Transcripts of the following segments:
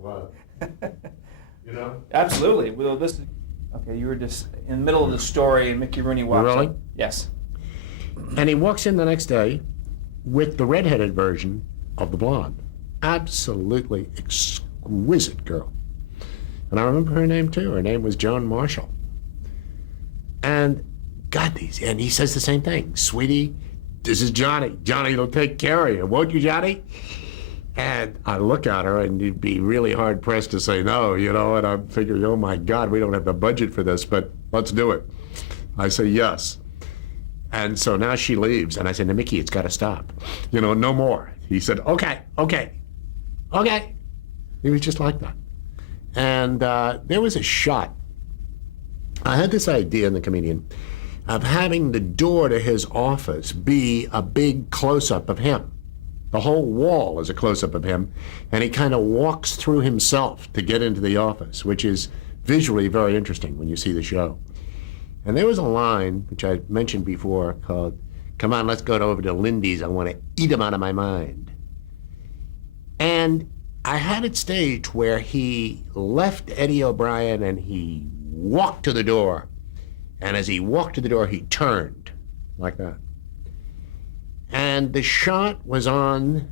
was. You know? Absolutely. Well, this. Okay, you were just in the middle of the story, and Mickey Rooney walks Really? up. Yes. And he walks in the next day with the redheaded version of the blonde. Absolutely exquisite girl. And I remember her name too. Her name was Joan Marshall. And God, and he says the same thing. Sweetie, this is Johnny. Johnny will take care of you. Won't you, Johnny? And I look at her, and you'd be really hard-pressed to say no, you know, and I'm figuring, oh, my God, we don't have the budget for this, but let's do it. I say yes. And so now she leaves, and I said, now, Mickey, it's got to stop. You know, no more. He said, okay. He was just like that. And there was a shot. I had this idea in The Comedian of having the door to his office be a big close-up of him. The whole wall is a close-up of him, and he kind of walks through himself to get into the office, which is visually very interesting when you see the show. And there was a line, which I mentioned before, called, "Come on, let's go over to Lindy's. I want to eat him out of my mind." And I had it staged where he left Eddie O'Brien and he walked to the door. And as he walked to the door, he turned like that. And the shot was on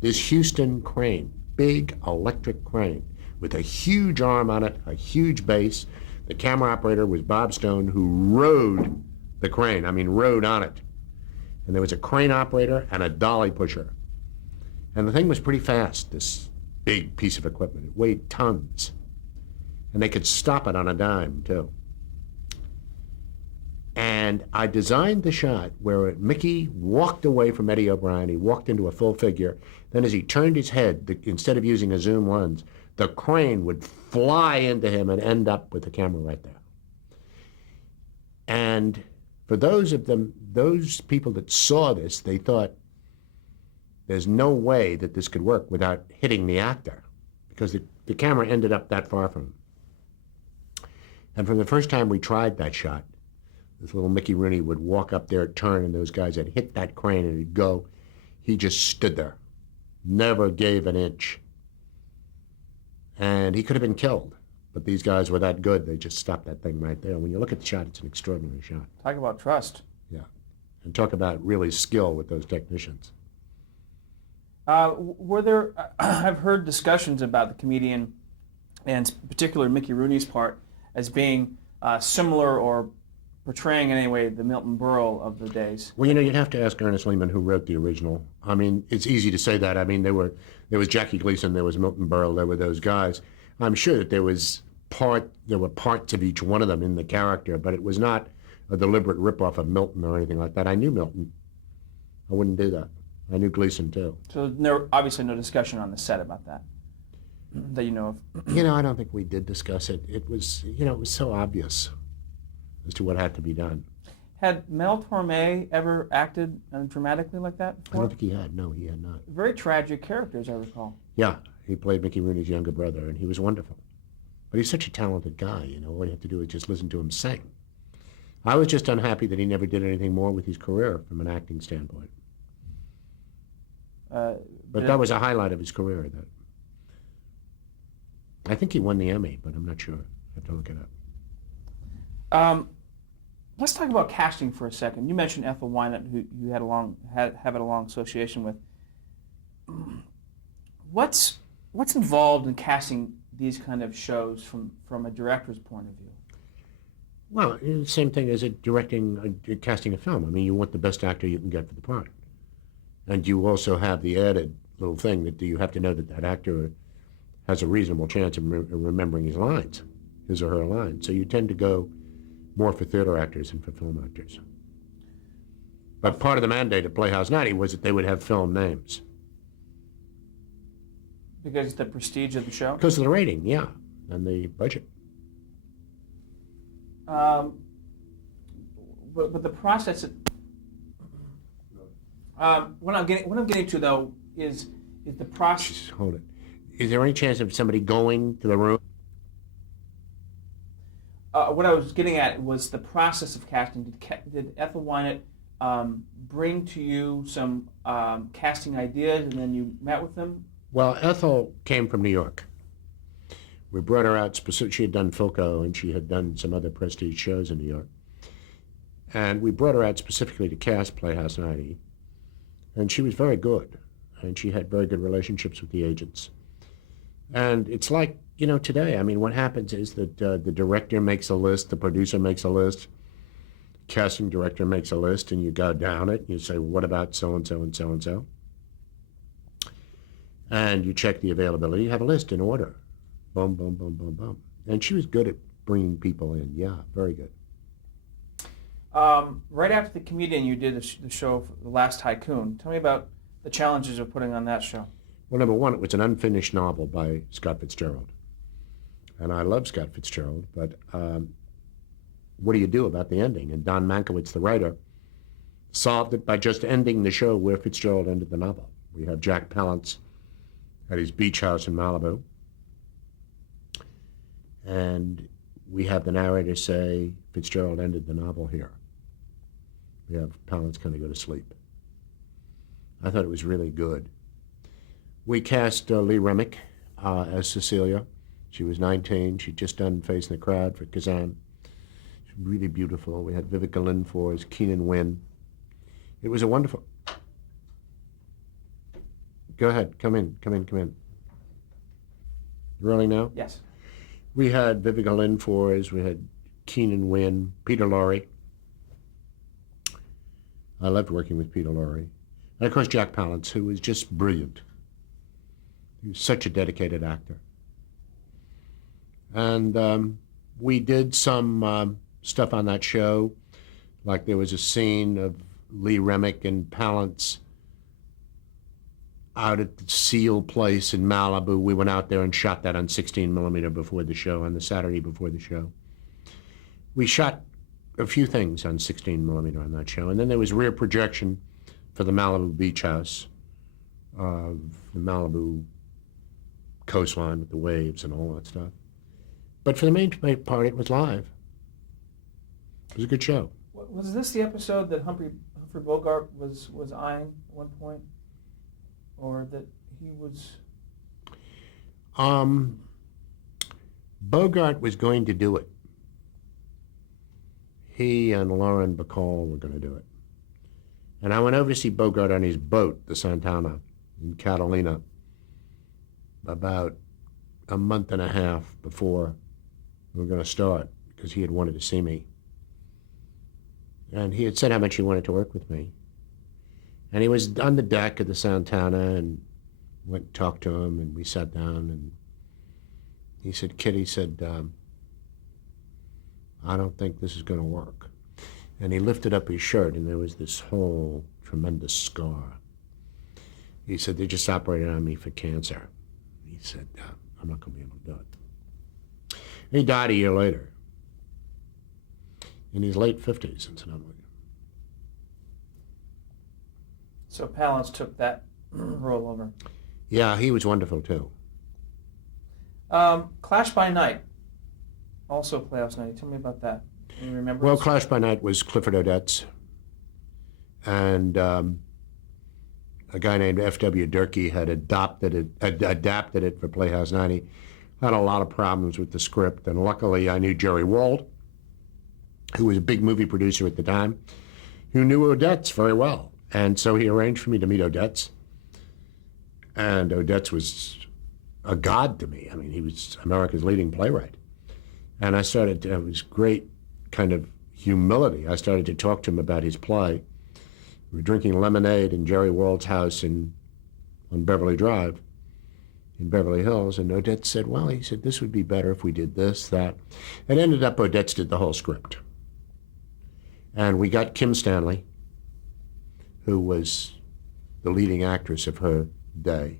this Houston crane, big electric crane, with a huge arm on it, a huge base. The camera operator was Bob Stone, who rode the crane, rode on it. And there was a crane operator and a dolly pusher. And the thing was pretty fast, this big piece of equipment. It weighed tons. And they could stop it on a dime, too. And I designed the shot where Mickey walked away from Eddie O'Brien. He walked into a full figure. Then as he turned his head, instead of using a zoom lens, the crane would fly into him and end up with the camera right there. And for those people that saw this, they thought there's no way that this could work without hitting the actor, because the camera ended up that far from him. And from the first time we tried that shot, this little Mickey Rooney would walk up there, turn, and those guys had hit that crane and he'd go. He just stood there, never gave an inch. And he could have been killed, but these guys were that good, they just stopped that thing right there. When you look at the shot, it's an extraordinary shot. Talk about trust. Yeah, and talk about really skill with those technicians. Were there, I've heard discussions about The Comedian, and in particular Mickey Rooney's part, as being similar or portraying in any way the Milton Berle of the days. Well, you'd have to ask Ernest Lehman, who wrote the original. It's easy to say that. There was Jackie Gleason, there was Milton Berle, there were those guys. I'm sure that there were parts of each one of them in the character, but it was not a deliberate ripoff of Milton or anything like that. I knew Milton. I wouldn't do that. I knew Gleason too. So obviously no discussion on the set about that you know of. I don't think we did discuss it. It was so obvious as to what had to be done. Had Mel Torme ever acted dramatically like that before? I don't think he had. No, he had not. Very tragic character, as I recall. Yeah, he played Mickey Rooney's younger brother, and he was wonderful. But he's such a talented guy, all you have to do is just listen to him sing. I was just unhappy that he never did anything more with his career from an acting standpoint. But that was a highlight of his career. I think he won the Emmy, but I'm not sure. I have to look it up. Let's talk about casting for a second. You mentioned Ethel Wynant, who you have a long association with. What's involved in casting these kind of shows from a director's point of view? Well, it's the same thing as casting a film. You want the best actor you can get for the part. And you also have the added little thing that you have to know that actor has a reasonable chance of remembering his lines, his or her lines. So you tend to go more for theater actors than for film actors. But part of the mandate of Playhouse 90 was that they would have film names. Because of the prestige of the show? Because of the rating, yeah, and the budget. But the process... what I'm getting to, though, is the process... Just hold it. Is there any chance of somebody going to the room? What I was getting at was the process of casting. Did Ethel Wynant bring to you some casting ideas, and then you met with them? Well, Ethel came from New York, We brought her out specific. She had done Filco and she had done some other prestige shows in New York. And we brought her out specifically to cast Playhouse 90. And she was very good. And she had very good relationships with the agents. And it's like, you know, today, I mean, what happens is that the director makes a list, the producer makes a list, casting director makes a list, and you go down it, and you say, well, what about so-and-so and so-and-so? And you check the availability. You have a list in order. Boom, boom, boom, boom, boom. And she was good at bringing people in. Yeah, very good. Right after The Comedian, you did the show, The Last Tycoon. Tell me about the challenges of putting on that show. Well, number one, it was an unfinished novel by Scott Fitzgerald. And I love Scott Fitzgerald, but what do you do about the ending? And Don Mankiewicz, the writer, solved it by just ending the show where Fitzgerald ended the novel. We have Jack Palance at his beach house in Malibu. And we have the narrator say, Fitzgerald ended the novel here. We have Palance kind of go to sleep. I thought it was really good. We cast Lee Remick as Cecilia. She was 19. She'd just done Face in the Crowd for Kazan. She was really beautiful. We had Vivica Lindfors as Keenan Wynn. It was a wonderful... Go ahead. Come in. Rolling now? Yes. We had Vivica Lindfors. We had Keenan Wynn, Peter Lorre. I loved working with Peter Lorre. And, of course, Jack Palance, who was just brilliant. He was such a dedicated actor. And we did some stuff on that show. Like there was a scene of Lee Remick and Palance out at the Seal place in Malibu. We went out there and shot that on 16 millimeter before the show, on the Saturday before the show. We shot a few things on 16 millimeter on that show. And then there was rear projection for the Malibu beach house, the Malibu coastline with the waves and all that stuff. But for the main part, it was live. It was a good show. Was this the episode that Humphrey Bogart was eyeing at one point? Or that he was... Bogart was going to do it. He and Lauren Bacall were going to do it. And I went over to see Bogart on his boat, the Santana, in Catalina, about a month and a half before we were going to start, because he had wanted to see me. And he had said how much he wanted to work with me. And he was on the deck of the Santana, and went and talked to him, and we sat down, and he said, Kid, he said, I don't think this is going to work. And he lifted up his shirt, and there was this whole tremendous scar. He said, they just operated on me for cancer. He said, I'm not going to be able to do it. And he died a year later, in his late 50s, incidentally. So Palance took that role over. Yeah, he was wonderful, too. Clash by Night, also Playhouse 90. Tell me about that. Can you remember? Well, Clash by Night was Clifford Odets, and a guy named F.W. Durkee had adapted it for Playhouse 90. Had a lot of problems with the script, and luckily I knew Jerry Wald, who was a big movie producer at the time, who knew Odets very well. And so he arranged for me to meet Odets. And Odets was a god to me. I mean, he was America's leading playwright. And I started, it was great kind of humility. I started to talk to him about his play. We were drinking lemonade in Jerry Wald's house on Beverly Drive in Beverly Hills. And Odets said, well, he said, this would be better if we did this, that. It ended up Odets did the whole script. And we got Kim Stanley, who was the leading actress of her day.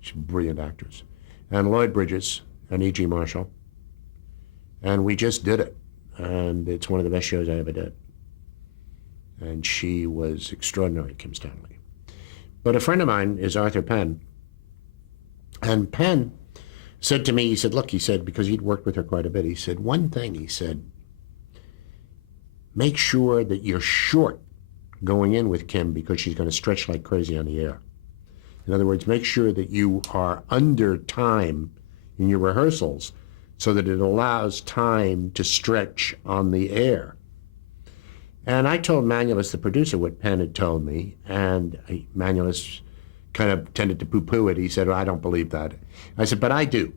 She's a brilliant actress. And Lloyd Bridges and E.G. Marshall. And we just did it. And it's one of the best shows I ever did. And she was extraordinary, Kim Stanley. But a friend of mine is Arthur Penn. And Penn said to me, he said, look, he said, because he'd worked with her quite a bit, he said, one thing, he said, make sure that you're short going in with Kim because she's going to stretch like crazy on the air. In other words, make sure that you are under time in your rehearsals so that it allows time to stretch on the air. And I told Manulus, the producer, what Penn had told me, and Manulus kind of tended to poo-poo it. He said, I don't believe that. I said, but I do.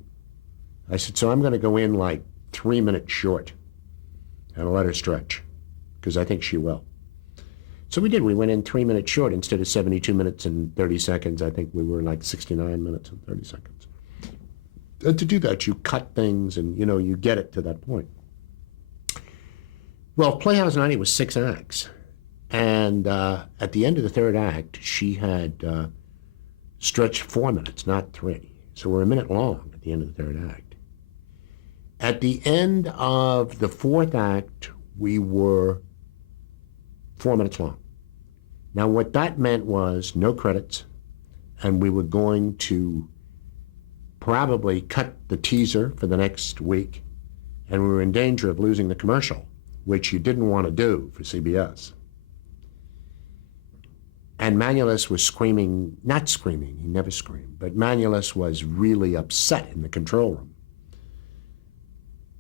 I said, so I'm going to go in like 3 minutes short and let her stretch, because I think she will. So we did. We went in 3 minutes short instead of 72 minutes and 30 seconds. I think we were like 69 minutes and 30 seconds. And to do that, you cut things and, you get it to that point. Well, Playhouse 90 was 6 acts. And at the end of the third act, she had stretched 4 minutes, not 3. So we're a minute long at the end of the third act. At the end of the fourth act, we were 4 minutes long. Now, what that meant was no credits, and we were going to probably cut the teaser for the next week, and we were in danger of losing the commercial, which you didn't want to do for CBS. And Manulus was screaming, not screaming, he never screamed, but Manulus was really upset in the control room.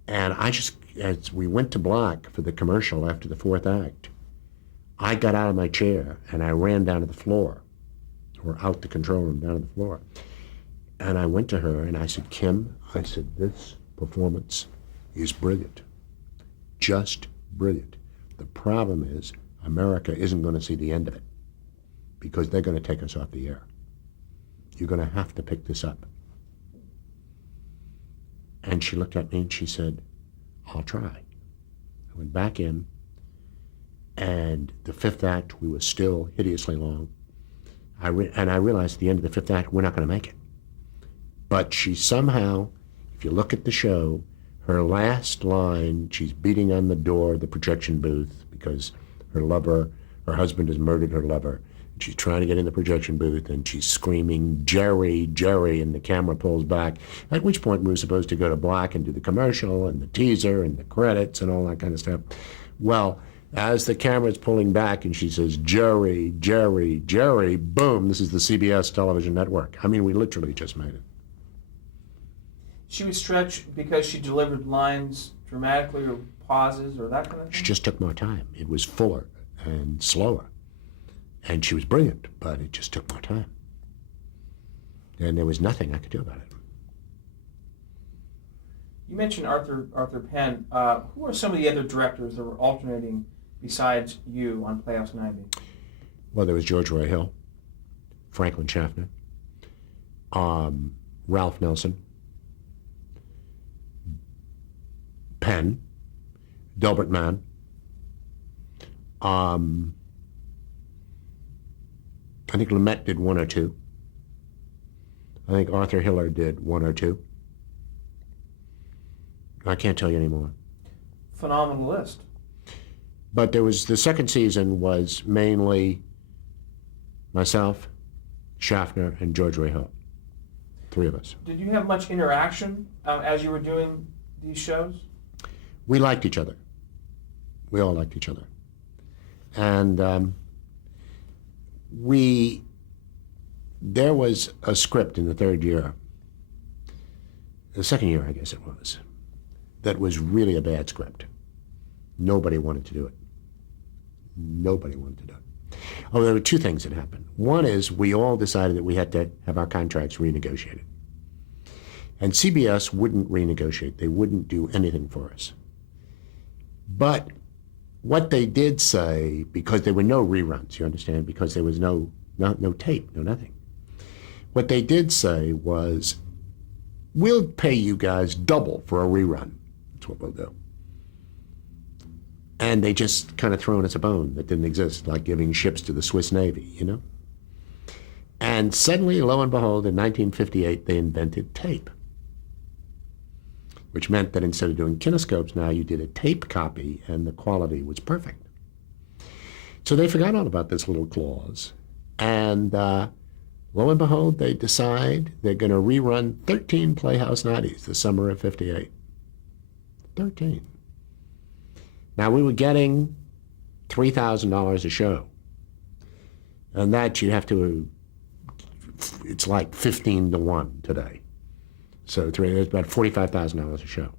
And as we went to black for the commercial after the fourth act, I got out of my chair and I ran down to the floor, or out the control room, down to the floor. And I went to her and I said, Kim, I said, this performance is brilliant, just brilliant. The problem is America isn't going to see the end of it because they're going to take us off the air. You're going to have to pick this up. And she looked at me and she said, I'll try. I went back in, and the fifth act, we were still hideously long. And I realized at the end of the fifth act, we're not going to make it. But she somehow, if you look at the show, her last line, she's beating on the door of the projection booth because her husband has murdered her lover. She's trying to get in the projection booth, and she's screaming, Jerry, Jerry, and the camera pulls back, at which point we were supposed to go to black and do the commercial and the teaser and the credits and all that kind of stuff. Well, as the camera's pulling back and she says, Jerry, Jerry, Jerry, boom, this is the CBS television network. I mean, we literally just made it. She would stretch because she delivered lines dramatically or pauses or that kind of thing? She just took more time. It was fuller and slower. And she was brilliant, but it just took more time. And there was nothing I could do about it. You mentioned Arthur Penn. Who are some of the other directors that were alternating besides you on Playhouse 90? Well, there was George Roy Hill, Franklin Schaffner, Ralph Nelson, Penn, Delbert Mann, I think Lumet did 1 or 2. I think Arthur Hiller did 1 or 2. I can't tell you anymore. Phenomenal list. But the second season was mainly myself, Schaffner, and George Roy Hill. 3 of us. Did you have much interaction as you were doing these shows? We liked each other. We all liked each other. And there was a script in the third year, the second year I guess it was, that was really a bad script. Nobody wanted to do it. Nobody wanted to do it. Oh, there were 2 things that happened. One is we all decided that we had to have our contracts renegotiated. And CBS wouldn't renegotiate. They wouldn't do anything for us. But what they did say, because there were no reruns, you understand, because there was no tape, no nothing. What they did say was, we'll pay you guys double for a rerun. That's what we'll do. And they just kind of thrown us a bone that didn't exist, like giving ships to the Swiss Navy, you know? And suddenly, lo and behold, in 1958, they invented tape, which meant that instead of doing kinescopes now, you did a tape copy, and the quality was perfect. So they forgot all about this little clause. And lo and behold, they decide they're going to rerun 13 Playhouse 90s the summer of '58. 13. Now, we were getting $3,000 a show. And that you have to, it's like 15 to 1 today. So it's about $45,000 a show,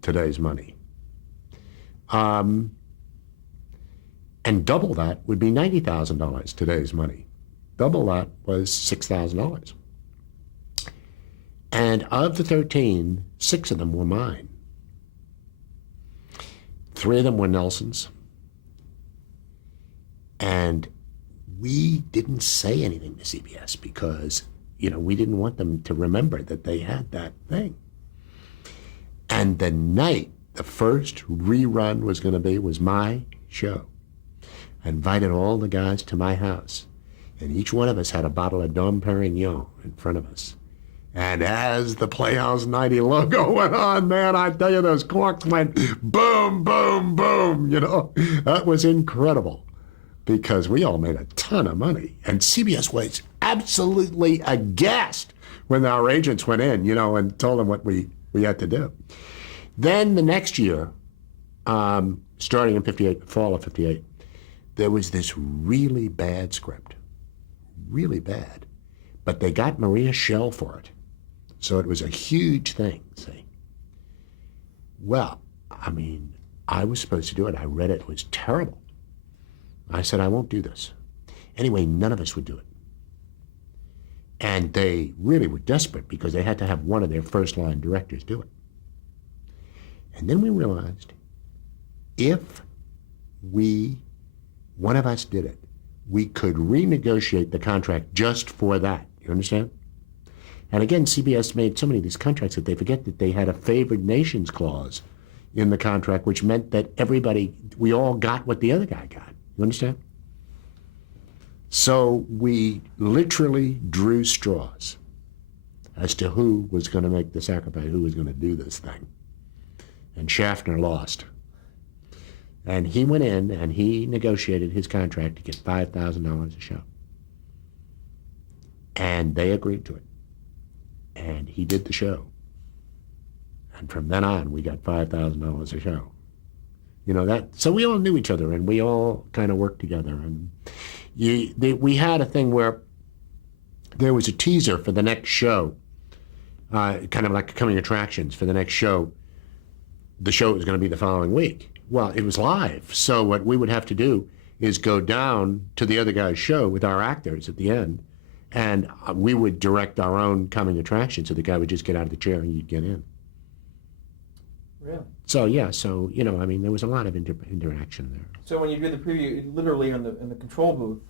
today's money. And double that would be $90,000 today's money. Double that was $6,000. And of the 13, 6 of them were mine. 3 of them were Nelson's. And we didn't say anything to CBS because, we didn't want them to remember that they had that thing. And the night the first rerun was going to be was my show. I invited all the guys to my house, and each one of us had a bottle of Dom Perignon in front of us. And as the Playhouse 90 logo went on, man, I tell you, those corks went boom, boom, boom, That was incredible because we all made a ton of money. And CBS was absolutely aghast when our agents went in, and told them what we had to do. Then the next year, starting in 58, fall of 58, there was this really bad script, really bad. But they got Maria Schell for it. So it was a huge thing, see. Well, I was supposed to do it. I read it. It was terrible. I said, I won't do this. Anyway, none of us would do it. And they really were desperate because they had to have one of their first-line directors do it. And then we realized if one of us did it, we could renegotiate the contract just for that. You understand? And again, CBS made so many of these contracts that they forget that they had a favored nations clause in the contract, which meant that we all got what the other guy got. You understand? So we literally drew straws as to who was going to make the sacrifice, who was going to do this thing. And Schaffner lost. And he went in and he negotiated his contract to get $5,000 a show. And they agreed to it. And he did the show. And from then on, we got $5,000 a show. So we all knew each other and we all kind of worked together. And we had a thing where there was a teaser for the next show, kind of like coming attractions for the next show. The show was going to be the following week. Well, it was live. So what we would have to do is go down to the other guy's show with our actors at the end, and we would direct our own coming attraction. So the guy would just get out of the chair and you'd get in. Really? So, yeah. So, there was a lot of interaction there. So when you do the preview, literally in the control booth,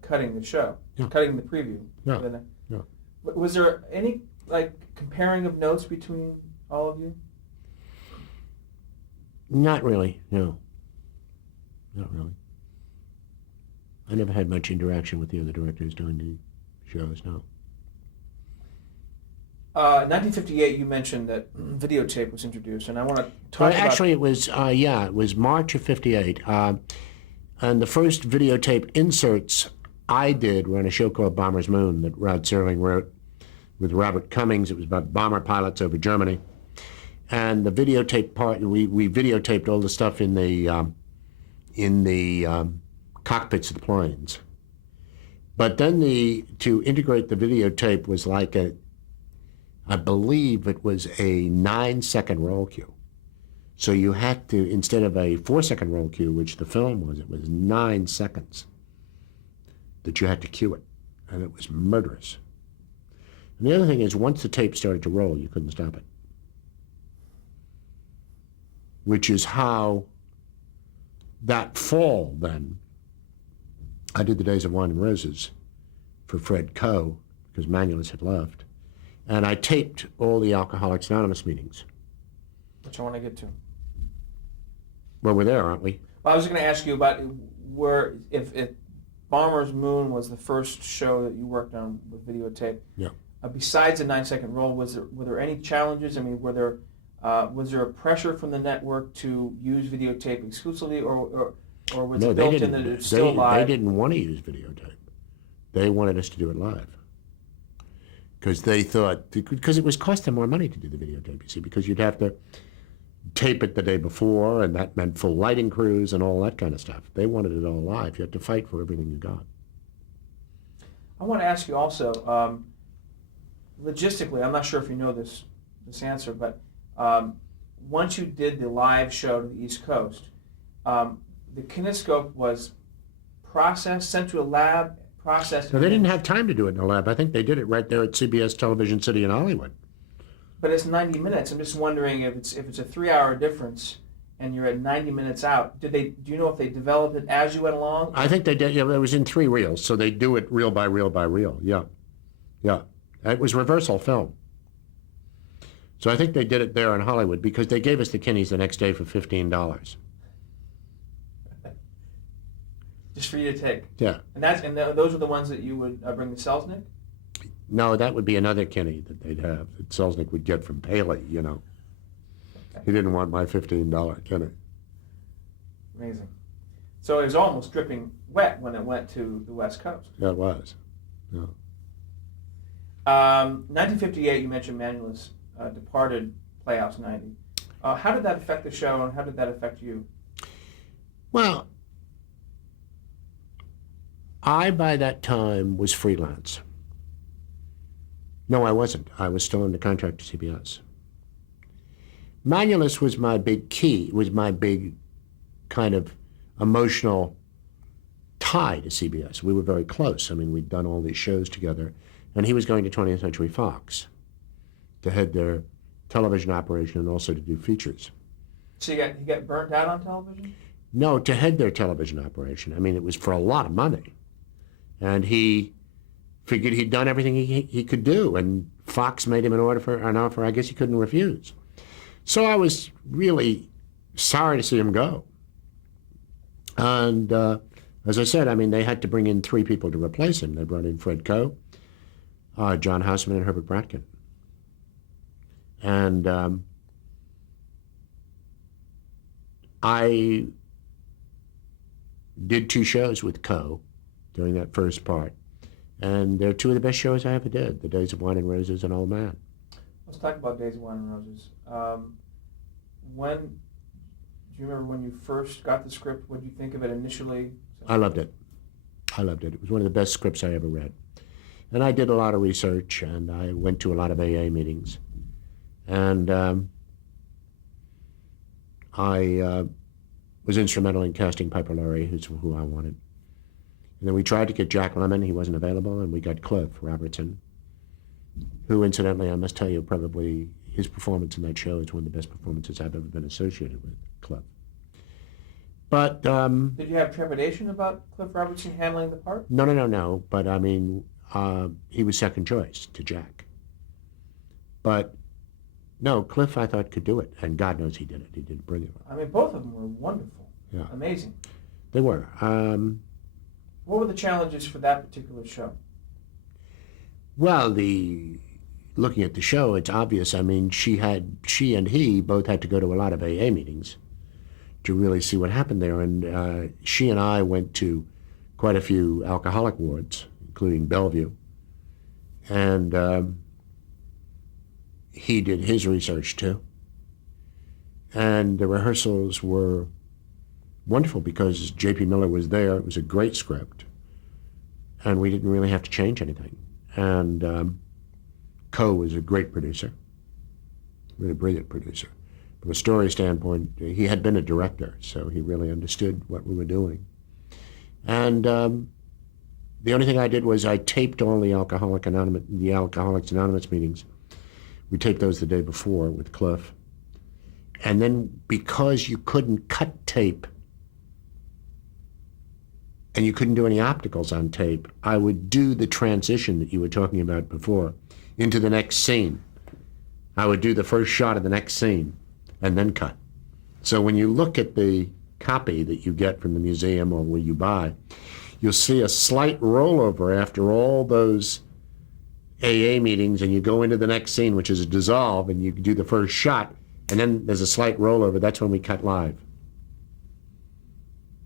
cutting the show, Yeah. cutting the preview. Yeah. Yeah. Was there any, comparing of notes between all of you? Not really, no. Not really. I never had much interaction with the other directors doing the shows, no. 1958, you mentioned that videotape was introduced, and I want to talk about... Actually, it was March of 58. And the first videotape inserts I did were on a show called Bomber's Moon that Rod Serling wrote with Robert Cummings. It was about bomber pilots over Germany. And the videotape part, we videotaped all the stuff in the cockpits of the planes. But then to integrate the videotape was like I believe it was a 9-second roll cue. So you had to, instead of a 4-second roll cue, which the film was, it was 9 seconds that you had to cue it. And it was murderous. And the other thing is, once the tape started to roll, you couldn't stop it. Which is how that fall then, I did the Days of Wine and Roses for Fred Coe, because Manulus had left. And I taped all the Alcoholics Anonymous meetings. Which I want to get to. Well, we're there, aren't we? Well, I was going to ask you about if Bomber's Moon was the first show that you worked on with videotape. Yeah. Besides the 9-second roll, were there any challenges? Was there a pressure from the network to use videotape exclusively, or was it built in that it's still live? They didn't want to use videotape. They wanted us to do it live. Because they thought, because it was cost them more money to do the videotape, you see, because you'd have to tape it the day before, and that meant full lighting crews and all that kind of stuff. They wanted it all live. You had to fight for everything you got. I want to ask you also, logistically, I'm not sure if you know this answer, but once you did the live show to the East Coast, the kinescope was processed, sent to a lab, processed. So they didn't have time to do it in the lab. I think they did it right there at CBS Television City in Hollywood. But it's 90 minutes. I'm just wondering if it's a 3-hour difference, and you're at 90 minutes out. Do you know if they developed it as you went along? I think they did. Yeah, it was in 3 reels, so they do it reel by reel by reel. Yeah, yeah. It was reversal film. So I think they did it there in Hollywood because they gave us the kidneys the next day for $15. Just for you to take. Yeah. And those are the ones that you would bring to Selznick? No, that would be another kidney that they'd have that Selznick would get from Paley, you know. He didn't want my $15 kidney. Amazing. So it was almost dripping wet when it went to the West Coast. Yeah, it was. Yeah. 1958, you mentioned Manuel's departed Playhouse 90. How did that affect the show, and how did that affect you? Well, I, by that time, was freelance. No, I wasn't. I was still under contract to CBS. Manuelus was my big key, was my big kind of emotional tie to CBS. We were very close. I mean, we'd done all these shows together, and he was going to 20th Century Fox to head their television operation and also to do features. So he got burnt out on television? No, to head their television operation. I mean, it was for a lot of money. And he figured he'd done everything he could do, and Fox made him an offer I guess he couldn't refuse. So I was really sorry to see him go. And as I said, I mean, they had to bring in 3 people to replace him. They brought in Fred Coe, John Houseman, and Herbert Bratkin. And I did 2 shows with Coe during that first part. And they're 2 of the best shows I ever did, The Days of Wine and Roses and Old Man. Let's talk about Days of Wine and Roses. Do you remember when you first got the script? What did you think of it initially? I loved it. I loved it. It was one of the best scripts I ever read. And I did a lot of research, and I went to a lot of AA meetings. And I was instrumental in casting Piper Laurie, who I wanted. And then we tried to get Jack Lemmon. He wasn't available, and we got Cliff Robertson, who, incidentally, I must tell you, probably his performance in that show is one of the best performances I've ever been associated with, Cliff. But did you have trepidation about Cliff Robertson handling the part? No. But I mean, he was second choice to Jack. But no, Cliff I thought could do it, and God knows he did it. He did brilliantly. I mean, both of them were wonderful. Yeah, amazing. They were. What were the challenges for that particular show? Well, looking at the show, it's obvious. I mean, she and he both had to go to a lot of AA meetings to really see what happened there. And she and I went to quite a few alcoholic wards, including Bellevue. And he did his research too. And the rehearsals were wonderful because J.P. Miller was there. It was a great script. And we didn't really have to change anything. And Coe was a great producer, really brilliant producer. From a story standpoint, he had been a director, so he really understood what we were doing. And the only thing I did was I taped all the Alcoholics Anonymous meetings. We taped those the day before with Cliff. And then because you couldn't cut tape and you couldn't do any opticals on tape, I would do the transition that you were talking about before into the next scene. I would do the first shot of the next scene and then cut. So when you look at the copy that you get from the museum or where you buy, you'll see a slight rollover after all those AA meetings, and you go into the next scene, which is a dissolve, and you do the first shot, and then there's a slight rollover. That's when we cut live.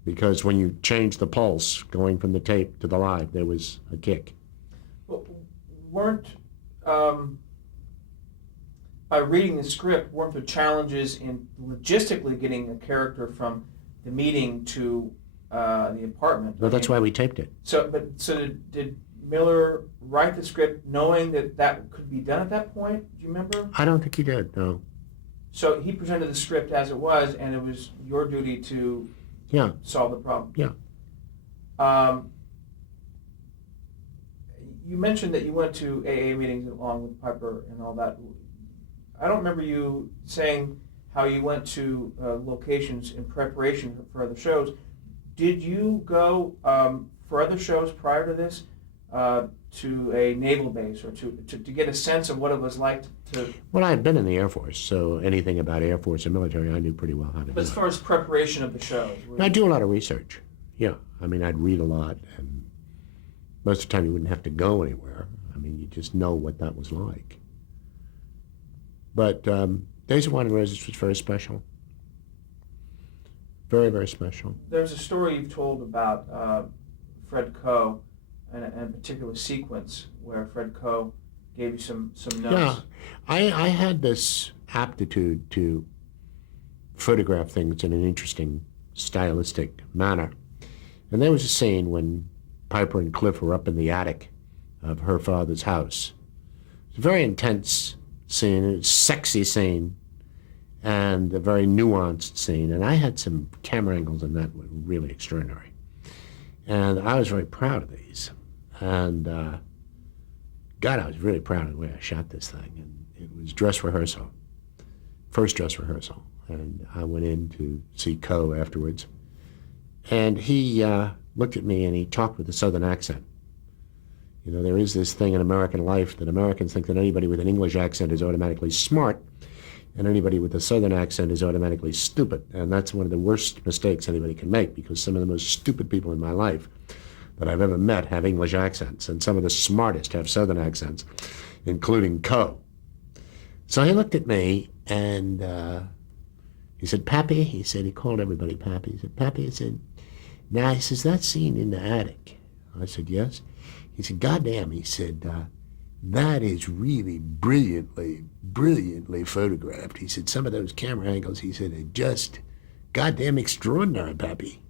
Because when you change the pulse, going from the tape to the live, there was a kick. Well, by reading the script, weren't there challenges in logistically getting a character from the meeting to the apartment? Well, that's why we taped it. So did Miller write the script knowing that that could be done at that point? Do you remember? I don't think he did, no. So he presented the script as it was, and it was your duty to Yeah, solve the problem. yeah. You mentioned that you went to AA meetings along with Piper and all that. I don't remember you saying how you went to locations in preparation for other shows. Did you go for other shows prior to this to a naval base or to get a sense of what it was like to... Well, I had been in the Air Force, so anything about Air Force and military I knew pretty well how to do. But as far as preparation of the shows? I do a lot of research, yeah. I mean, I'd read a lot, and most of the time you wouldn't have to go anywhere. I mean, you just know what that was like. But Days of Wine and Roses was very special. Very, very special. There's a story you've told about Fred Coe and a particular sequence where Fred Coe gave you some notes. Yeah, I had this aptitude to photograph things in an interesting stylistic manner. And there was a scene when Piper and Cliff were up in the attic of her father's house. It's a very intense scene, a sexy scene, and a very nuanced scene. And I had some camera angles in that were really extraordinary. And I was very proud of these. And God, I was really proud of the way I shot this thing. And it was dress rehearsal, first dress rehearsal. And I went in to see Coe afterwards. And he looked at me and he talked with a Southern accent. You know, there is this thing in American life that Americans think that anybody with an English accent is automatically smart, and anybody with a Southern accent is automatically stupid. And that's one of the worst mistakes anybody can make, because some of the most stupid people in my life that I've ever met have English accents, and some of the smartest have Southern accents, including Coe. So he looked at me and he said, "Pappy," he said, he called everybody Pappy. He said, "Pappy," he said, "now," he says, "that scene in the attic." I said, "Yes." He said, "Goddamn," he said, "that is really brilliantly photographed." He said, "some of those camera angles," he said, "are just goddamn extraordinary, Pappy."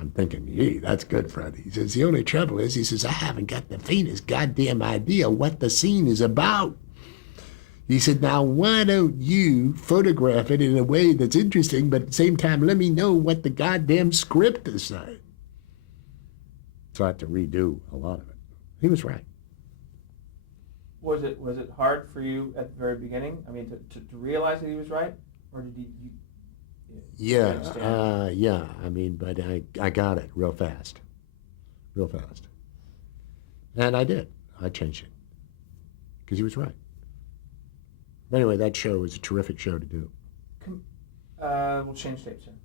I'm thinking, "Gee, that's good, Fred." He says, "the only trouble is," he says, "I haven't got the faintest goddamn idea what the scene is about." He said, "now, why don't you photograph it in a way that's interesting, but at the same time, let me know what the goddamn script is saying." So I had to redo a lot of it. He was right. Was it hard for you at the very beginning? I mean, to realize that he was right, or did you Yeah, understand? yeah. I mean, but I got it real fast. And I did. I changed it. Because he was right. But anyway, that show was a terrific show to do. We'll change tapes then.